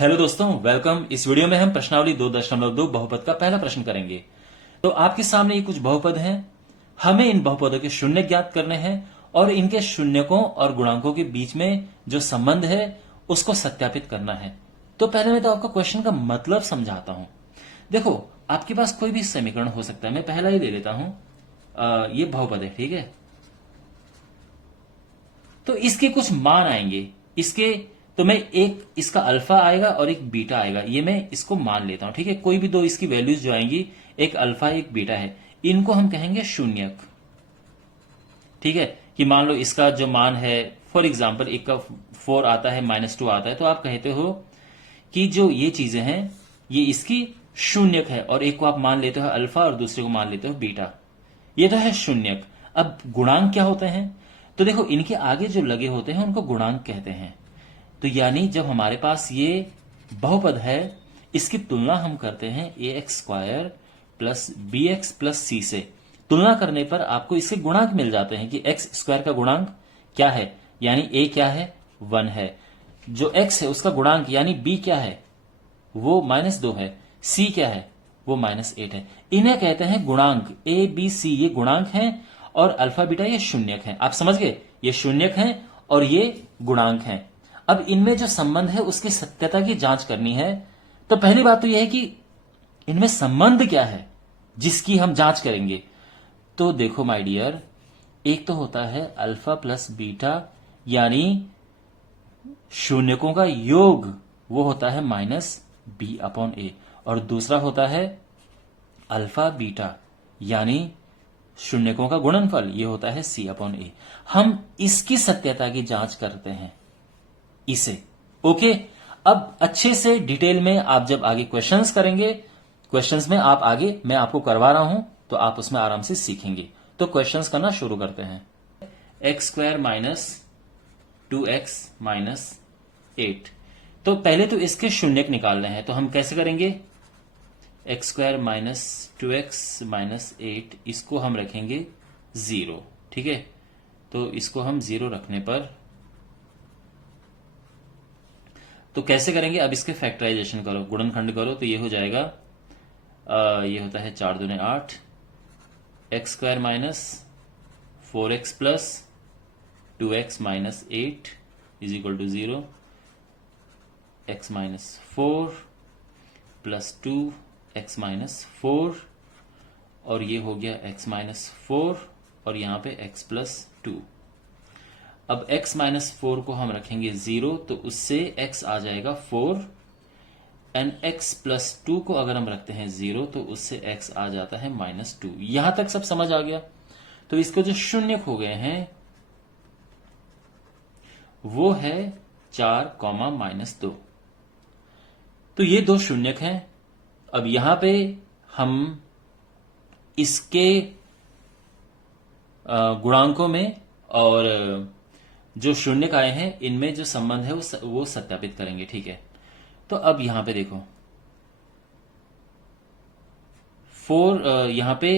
Hello दोस्तों, welcome. इस video में हम प्रश्नावली 2.2 बहुपद का पहला प्रश्न करेंगे। तो आपके सामने ये कुछ बहुपद हैं। हमें इन बहुपदों के शून्य ज्ञात करने हैं और इनके शून्यकों और गुणांकों के बीच में जो संबंध है उसको सत्यापित करना है। तो पहले मैं तो आपको क्वेश्चन का मतलब समझाता हूं। देखो, आपके पास कोई भी समीकरण हो सकता है। मैं पहला ही ले लेता हूं। ये बहुपद है, ठीक है। तो इसके कुछ मान आएंगे। इसके तो मैं एक इसका अल्फा आएगा और एक बीटा आएगा, ये मैं इसको मान लेता हूं, ठीक है। कोई भी दो इसकी वैल्यूज जो आएंगी, एक अल्फा एक बीटा है, इनको हम कहेंगे शून्यक, ठीक है। कि मान लो इसका जो मान है, फॉर एग्जाम्पल एक का 4 आता है, -2 आता है, तो आप कहते हो कि जो ये चीजें हैं ये इसकी शून्यक है, और एक को आप मान लेते हो अल्फा और दूसरे को मान लेते हो बीटा। ये तो है शून्यक। अब गुणांक क्या होते हैं? तो देखो, इनके आगे जो लगे होते हैं उनको गुणांक कहते हैं। तो यानी जब हमारे पास ये बहुपद है, इसकी तुलना हम करते हैं A X square plus B X plus C से। तुलना करने पर आपको इसके गुणांक मिल जाते हैं कि एक्स स्क्वायर का गुणांक क्या है, यानी ए क्या है, 1 है। जो एक्स है उसका गुणांक यानी बी क्या है, वो -2 है। सी क्या है, वो -8 है। इन्हें कहते हैं गुणांक। ए बी सी ये गुणांक हैं और अल्फा बीटा ये शून्यक हैं। आप समझ गए, ये शून्यक हैं और ये गुणांक हैं। अब इनमें जो संबंध है उसकी सत्यता की जांच करनी है। तो पहली बात तो यह है कि इनमें संबंध क्या है जिसकी हम जांच करेंगे। तो देखो माय डियर, एक तो होता है अल्फा प्लस बीटा, यानी शून्यकों का योग, वो होता है -b/a, और दूसरा होता है अल्फा बीटा, यानी शून्यकों का गुणनफल, ये होता है c/a। हम इसकी सत्यता की जांच करते हैं इसे। ओके, अब अच्छे से डिटेल में आप जब आगे क्वेश्चंस करेंगे, क्वेश्चंस में आप आगे मैं आपको करवा रहा हूं तो आप उसमें आराम से सीखेंगे। तो क्वेश्चंस करना शुरू करते हैं। x² - 2x - 8। तो पहले तो इसके शून्यक निकालने हैं, तो हम कैसे करेंगे? x² - 2x - 8, इसको हम रखेंगे 0, ठीक है। तो इसको हम 0 रखने पर तो कैसे करेंगे? अब इसके फैक्टराइजेशन करो, गुणनखंड करो, तो ये हो जाएगा, ये होता है 4 दूने 8, x² - 4x plus 2x - 8 is equal to 0, x - 4 plus 2x - 4, और ये हो गया x - 4 और यहां पे x प्लस 2। अब x - 4 को हम रखेंगे 0, तो उससे x आ जाएगा 4, एंड x प्लस 2 को अगर हम रखते हैं 0, तो उससे x आ जाता है -2। यहां तक सब समझ आ गया। तो इसके जो शून्यक हो गए हैं वो है 4, -2। तो ये दो शून्यक हैं। अब यहां पे हम इसके गुणांकों में और जो शून्यक आए हैं इनमें जो संबंध है वो सत्यापित करेंगे, ठीक है। तो अब यहां पे देखो, 4, यहां पे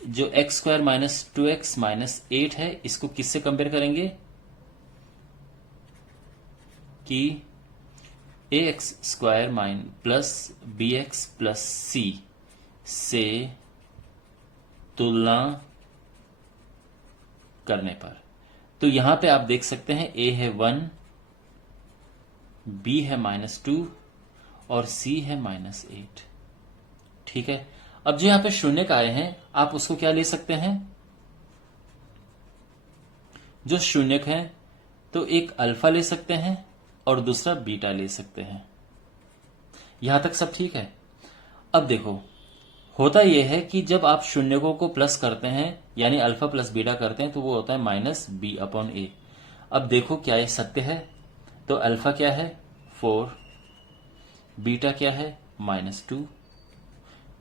जो x² - 2x - 8 है, इसको किससे कंपेयर करेंगे कि ax² plus bx plus c से तुलना करने पर। तो यहां पे आप देख सकते हैं a है 1, b है -2 और c है -8, ठीक है। अब जो यहां पे शून्यक आए हैं, आप उसको क्या ले सकते हैं? जो शून्यक है तो एक अल्फा ले सकते हैं और दूसरा बीटा ले सकते हैं। यहां तक सब ठीक है। अब देखो, होता यह है कि जब आप शून्यकों को प्लस करते हैं, यानी अल्फा प्लस बीटा करते हैं, तो वो होता है -b/a। अब देखो क्या ये सत्य है? तो अल्फा क्या है 4, बीटा क्या है -2,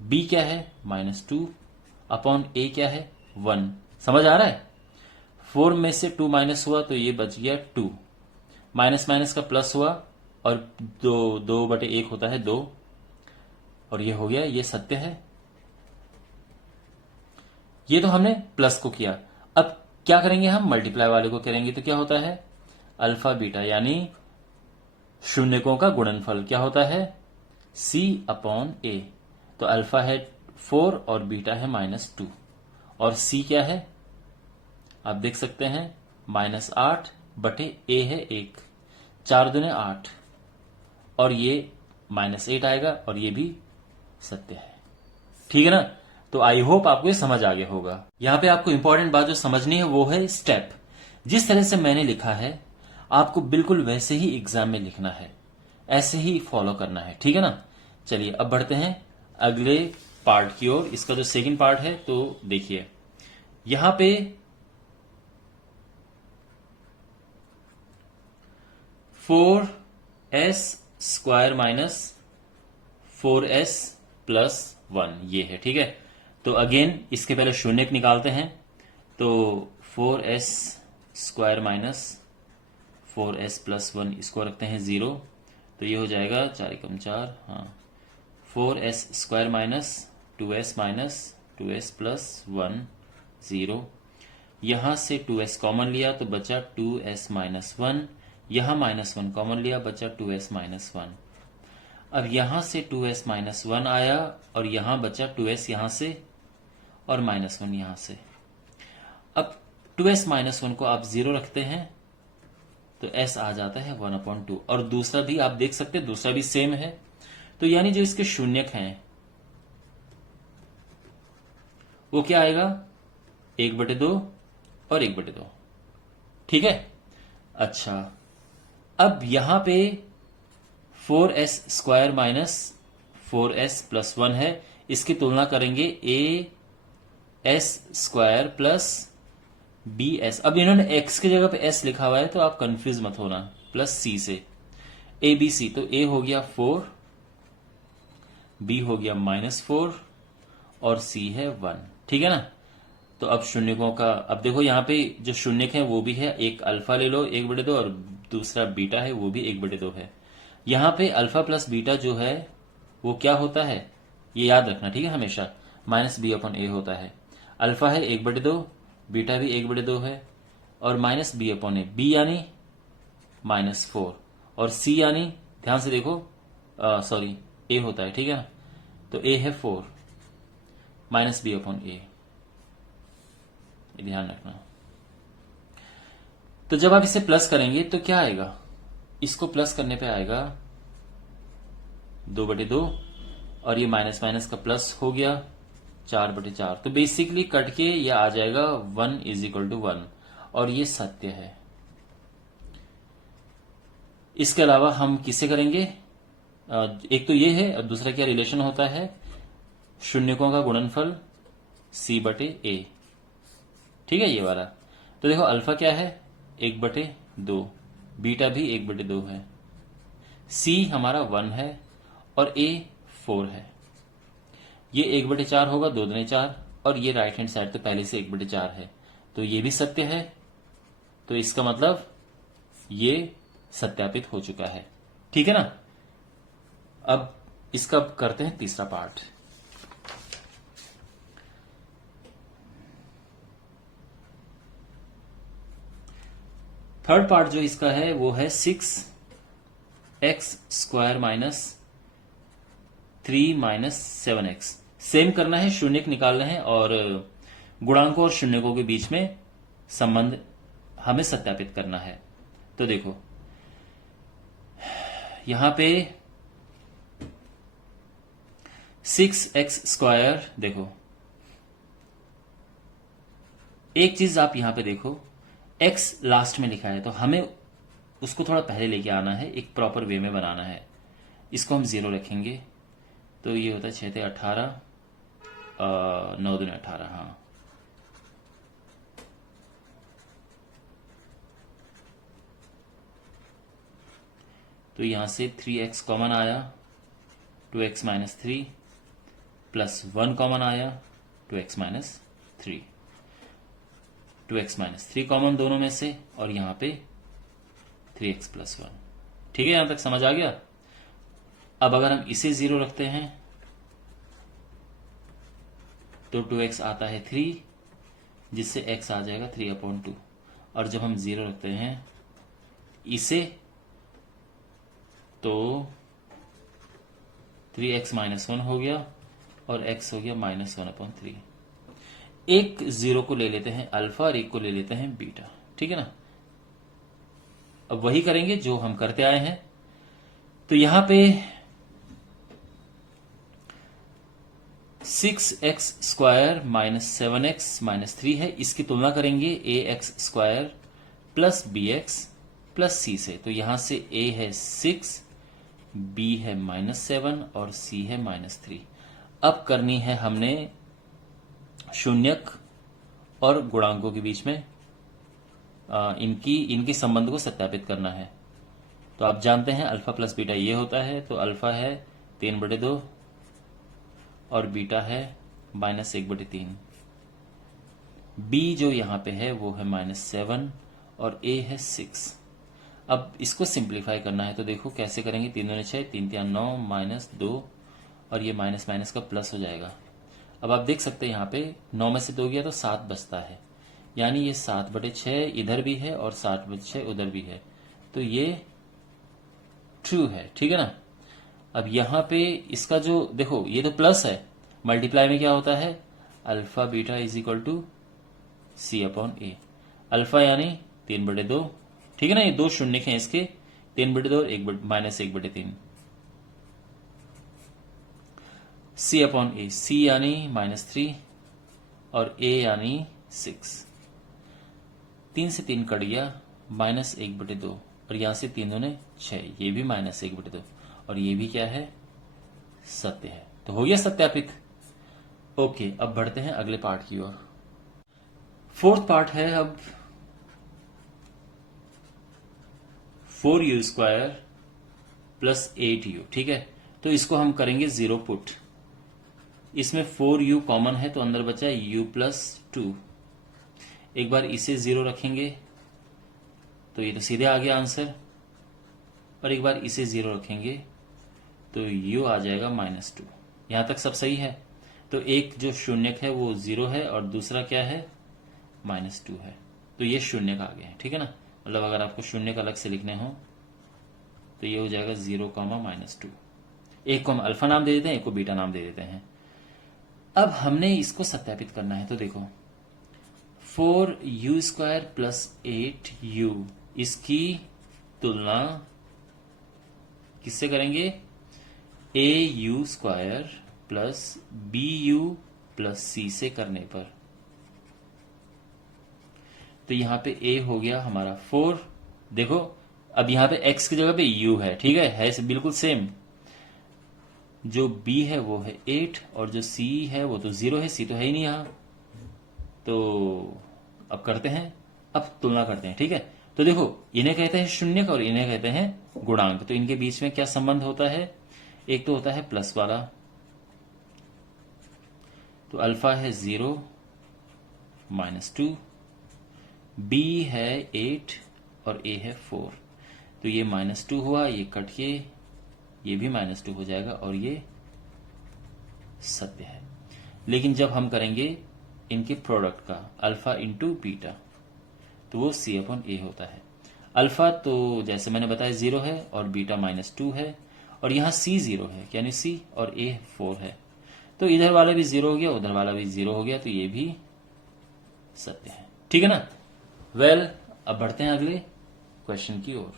बी क्या है -2 अपॉन ए क्या है 1। समझ आ रहा है? 4 में से 2 माइनस हुआ तो ये बच गया 2, माइनस माइनस का प्लस हुआ और 2/1 होता है 2, और ये हो गया, ये सत्य है। ये तो हमने प्लस को किया। अब क्या करेंगे? हम मल्टीप्लाई वाले को करेंगे। तो क्या होता है? अल्फा बीटा, यानी शून्यकों का गुणनफल क्या होता है, c अपॉन a। तो अल्फा है 4 और बीटा है -2 और c क्या है आप देख सकते हैं -8 बटे a है 1, 4 दूने 8 और ये -8 आएगा और ये भी सत्य है। ठीक है ना। तो आई होप आपको ये समझ आ गया होगा। यहां पे आपको इंपॉर्टेंट बात जो समझनी है वो है स्टेप। जिस तरह से मैंने लिखा है आपको बिल्कुल वैसे ही एग्जाम में लिखना है, ऐसे ही फॉलो करना है। ठीक है ना। चलिए अब बढ़ते हैं अगले पार्ट की ओर। इसका जो सेकंड पार्ट है तो देखिए यहां पे 4s square minus 4s plus 1 ये है। ठीक है। तो अगेन इसके पहले शून्य निकालते हैं। तो 4s square minus 4s plus 1 इसको रखते हैं 0। तो ये हो जाएगा 4 एकम 4, हाँ 4s square minus 2s plus 1 0। यहां से 2s कॉमन लिया तो बचा 2s माइनस 1, यहां -1 कॉमन लिया बचा 2s माइनस 1। अब यहां से 2s माइनस 1 आया और यहां बचा 2s यहां से और -1 यहां से। अब 2s माइनस 1 को आप 0 रखते हैं तो s आ जाता है 1/2 और दूसरा भी आप देख सकते हैं दूसरा भी सेम है। तो यानी जो इसके शून्यक हैं वो क्या आएगा 1/2 और 1/2। ठीक है। अच्छा अब यहां पे 4s square minus 4s plus 1 है, इसकी तुलना करेंगे a s square plus B S. अब इन्होंने x की जगह पे s लिखा हुआ है तो आप कंफ्यूज मत होना, प्लस c से ए बी सी। तो a हो गया 4, b हो गया -4 और c है 1। ठीक है ना। तो अब शून्यकों का अब देखो यहां पे जो शून्यक है वो भी है, एक अल्फा ले लो 1/2 और दूसरा बीटा है वो भी 1/2 है। यहां पे अल्फा प्लस बीटा जो है वो क्या होता है ये याद रखना। ठीक है। हमेशा -b/a होता है। अल्फा है 1/2, बीटा भी 1/2 है और -b/a, b यानी -4 और c यानी ध्यान से देखो सॉरी a होता है। ठीक है। तो a है 4 -b/a, ध्यान रखना। तो जब आप इसे प्लस करेंगे तो क्या आएगा, इसको प्लस करने पे आएगा 2/2 और ये माइनस माइनस का प्लस हो गया 4/4। तो बेसिकली कट के ये आ जाएगा 1 = 1 और ये सत्य है। इसके अलावा हम किसे करेंगे, एक तो ये है और दूसरा क्या रिलेशन होता है, शून्यकों का गुणनफल c/a। ठीक है ये वाला। तो देखो अल्फा क्या है 1/2, बीटा भी 1/2 है, c हमारा 1 है और a 4 है। ये 1/4 होगा, 2 दूने 4 और ये राइट हैंड साइड तो पहले से 1/4 है तो ये भी सत्य है। तो इसका मतलब ये सत्यापित हो चुका है। ठीक है ना। अब इसका करते हैं तीसरा पार्ट। थर्ड पार्ट जो इसका है वो है 6x square minus 3 minus 7x। Same करना है, शून्यक निकालना है और गुणांकों और शून्यकों के बीच में संबंध हमें सत्यापित करना है। तो देखो यहां पे 6x स्क्वायर, देखो एक चीज आप यहां पे देखो x लास्ट में लिखा है तो हमें उसको थोड़ा पहले लेके आना है, एक प्रॉपर वे में बनाना है। इसको हम 0 रखेंगे तो ये होता है 6 × 18 9 दूने 18, हाँ तो यहां से 3x कॉमन आया 2x - 3 प्लस 1 कॉमन आया 2x - 3, 2x - 3 कॉमन दोनों में से और यहां पे 3x + 1। ठीक है, यहां तक समझ आ गया। अब अगर हम इसे 0 रखते हैं तो 2x आता है 3, जिससे x आ जाएगा 3/2 और जब हम 0 रखते हैं इसे तो 3x माइनस 1 हो गया और x हो गया -1/3। एक जीरो को ले लेते हैं अल्फा और एक को ले लेते हैं बीटा, ठीक है ना। अब वही करेंगे जो हम करते आए हैं। तो यहां पे 6x² माइनस 7x माइनस 3 है, इसकी तुलना करेंगे ax² plus bx plus c से। तो यहां से a है 6, b है -7 और c है -3। अब करनी है हमने शून्यक और गुणांकों के बीच में इनकी संबंध को सत्यापित करना है। तो आप जानते हैं अल्फा प्लस बीटा ये होता है। तो अल्फा है 3/2 और बीटा है -1/3। बी जो यहां पे है वो है -7 और ए है 6। अब इसको सिंप्लीफाई करना है। तो देखो कैसे करेंगे। 3 दूनी 6, 3 3 9 -2 और ये माइनस माइनस का प्लस हो जाएगा। अब आप देख सकते हैं यहाँ पे 9 में से 2 गया तो 7 बचता है, यानी ये 7/6 इधर भी है और 7/6 उधर भी है। तो ये ट्रू है, ठीक है ना। अब यहां पे इसका जो देखो ये तो प्लस है, मल्टीप्लाई में क्या होता है alpha beta is equal to C/A। Alpha यानी 3/2, ठीक है ना। ये दो शून्य हैं इसके, 3/2 और -1/3। C/A, C यानी -3 और A यानी 6। 3 से 3 कट गया -1/2 और यहां से 3 दूने 6, ये भी -1/2 और ये भी क्या है सत्य है। तो हो गया सत्यापित। ओके, अब बढ़ते हैं अगले पार्ट की ओर। फोर्थ पार्ट है अब 4u² प्लस 8u, ठीक है। तो इसको हम करेंगे जीरो पुट। इसमें 4u कॉमन है तो अंदर बचा u प्लस 2। एक बार इसे जीरो रखेंगे तो ये तो सीधे आ गया आंसर, और एक बार इसे जीरो रखेंगे तो u आ जाएगा -2। यहां तक सब सही है। तो एक जो शून्यक है वो 0 है और दूसरा क्या है -2 है। तो ये शून्यक आ गए हैं, ठीक है ना। मतलब अगर आपको शून्यक अलग से लिखने हो तो ये हो जाएगा 0, -2। एक को हम अल्फा नाम दे देते हैं, एक को बीटा नाम दे देते हैं। अब हमने इसको सत्यापित करना है। तो देखो 4u² प्लस 8u, इसकी तुलना किससे करेंगे au² plus bu plus c से करने पर। तो यहां पे a हो गया हमारा 4। देखो अब यहां पे x की जगह पे u है, ठीक है बिल्कुल सेम। जो b है वो है 8 और जो c है वो तो 0 है, c तो है ही नहीं यहां। तो अब करते हैं, अब तुलना करते हैं, ठीक है। तो देखो इन्हें कहते हैं शून्यक और इन्हें कहते हैं गुणांक। तो इनके बीच में क्या संबंध होता है, एक तो होता है प्लस वाला। तो अल्फा है 0 -2, b है 8 और a है 4। तो ये -2 हुआ, ये कट के ये भी -2 हो जाएगा और ये सत्य है। लेकिन जब हम करेंगे इनके प्रोडक्ट का अल्फा इंटू बीटा तो वो C/A होता है। अल्फा तो जैसे मैंने बताया 0 है और बीटा -2 है और यहां C 0 है, यानी C और A 4 है। तो इधर वाला भी 0 हो गया, उधर वाला भी 0 हो गया, तो ये भी सत्य है, ठीक है ना। वेल, अब बढ़ते हैं अगले क्वेश्चन की ओर।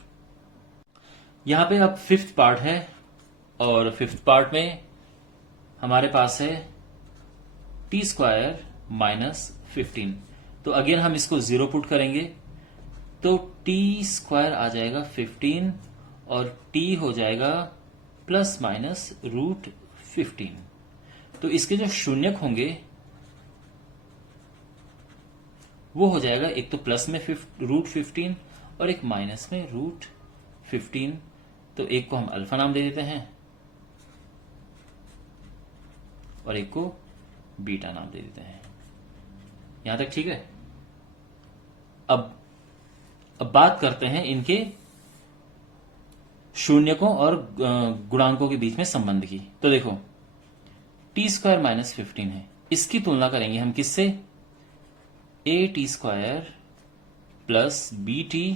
यहां पे अब 5th पार्ट है और 5th पार्ट में हमारे पास है t² -15। तो अगेन हम इसको जीरो पुट करेंगे तो t² आ जाएगा 15 और t हो जाएगा ±√15। तो इसके जो शून्यक होंगे वो हो जाएगा एक तो प्लस में √15 और एक माइनस में √15। तो एक को हम अल्फा नाम दे देते हैं और एक को बीटा नाम दे देते हैं। यहां तक ठीक है। अब बात करते हैं इनके शून्यकों और गुणांकों के बीच में संबंध की। तो देखो t² -15 है, इसकी तुलना करेंगे हम किससे at² plus bt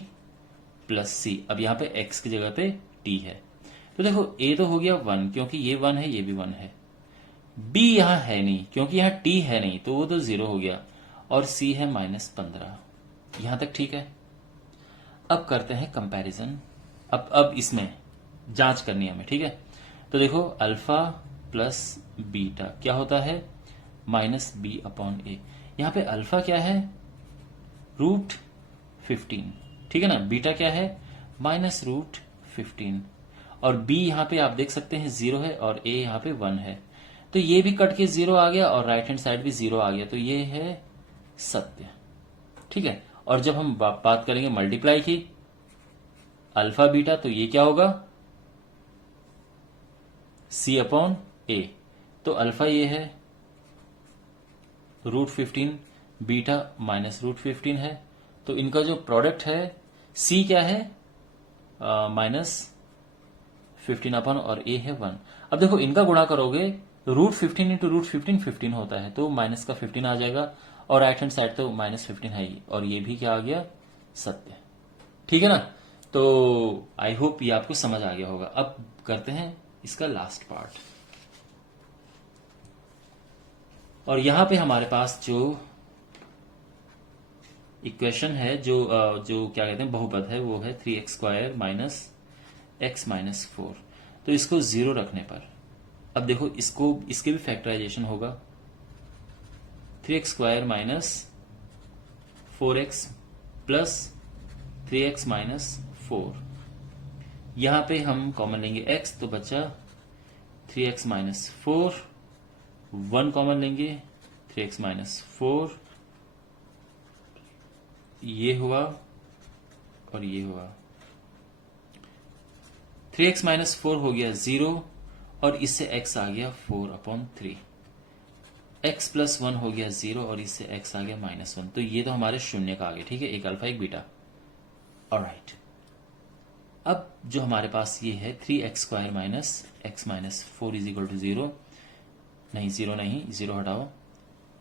plus c। अब यहां पे x की जगह पे t है तो देखो ए तो हो गया 1 क्योंकि ये 1 है, ये भी 1 है। बी यहां है नहीं क्योंकि यहां टी है नहीं, तो वो तो 0 हो गया। और सी है -15। यहां तक ठीक है। अब करते हैं कंपैरिजन। अब इसमें जांच करनी है हमें, ठीक है। तो देखो अल्फा प्लस बीटा क्या होता है, -b/a। यहां पे अल्फा क्या है, √15, ठीक है ना। बीटा क्या है, -√15। और b यहां पे आप देख सकते हैं 0 है और a यहां पे 1 है, तो ये भी कट के 0 आ गया और राइट हैंड साइड भी 0 आ गया, तो ये है सत्य, ठीक है। और जब हम बात करेंगे मल्टीप्लाई की अल्फा बीटा, तो ये क्या होगा, c/a। तो अल्फा ये है √15, बीटा -√15 है, तो इनका जो प्रोडक्ट है c क्या है, -15 और a है 1। अब देखो इनका गुणा करोगे, √15 इंटू √15 15 होता है, तो माइनस का 15 आ जाएगा, और राइट हैंड साइड तो -15 है ही, और ये भी क्या आ गया, सत्य, ठीक है ना। तो आई होप ये आपको समझ आ गया होगा। अब करते हैं इसका लास्ट पार्ट। और यहां पे हमारे पास जो इक्वेशन है, जो क्या कहते हैं बहुपद है, वो है 3x² - x - 4। तो इसको 0 रखने पर अब देखो इसके भी फैक्टराइजेशन होगा। 3x² - 4x plus 3x - 4। यहां पे हम कॉमन लेंगे x, तो बचा 3x - 4। 1 कॉमन लेंगे, 3x - 4, ये हुआ और ये हुआ। 3x - 4 हो गया 0, और इससे x आ गया 4/3। x + 1 हो गया 0, और इससे x आ गया -1। तो ये तो हमारे शून्य का आ गया, ठीक है, एक अल्फा एक बीटा। ऑलराइट, अब जो हमारे पास ये है 3x² - x - 4 = 0। नहीं, 0 नहीं, 0 हटाओ,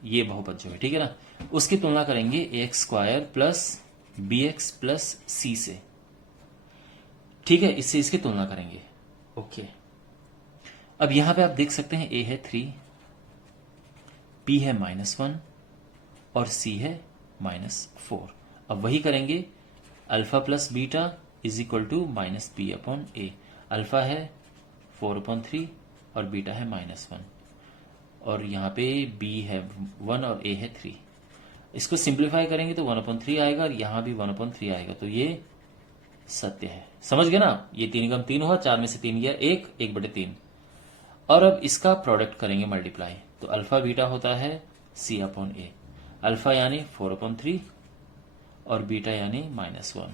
ये बहुपद जो है, ठीक है ना, उसकी तुलना करेंगे ax² plus bx plus c से, ठीक है, इससे इसकी तुलना करेंगे। ओके, अब यहां पे आप देख सकते हैं a है 3, b है -1 और c है -4। अब वही करेंगे, alpha plus beta = -b/a। Alpha है 4/3 और बीटा है -1, और यहाँ पे b है 1 और a है 3। इसको सिंप्लीफाई करेंगे तो 1/3 आएगा, और यहाँ भी 1/3 आएगा, तो ये सत्य है। समझ गए ना, ये 3 × 3 हुआ, 4 में से 3 गया 1, 1/3। और अब इसका प्रोडक्ट करेंगे मल्टीप्लाई, तो अल्फा बीटा होता है c/a। अल्फा यानी 4/3 और बीटा यानी -1,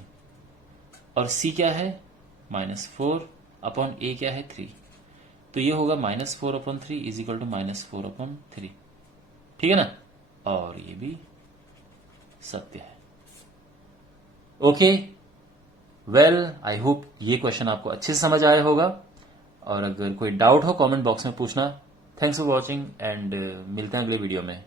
और c क्या है, -4/a क्या है 3, तो ये होगा -4/3 = -4/3, ठीक है ना, और ये भी सत्य है। ओके, वेल, आई होप ये क्वेश्चन आपको अच्छे से समझ आया होगा, और अगर कोई डाउट हो कमेंट बॉक्स में पूछना। थैंक्स फॉर वॉचिंग, एंड मिलते हैं अगले वीडियो में।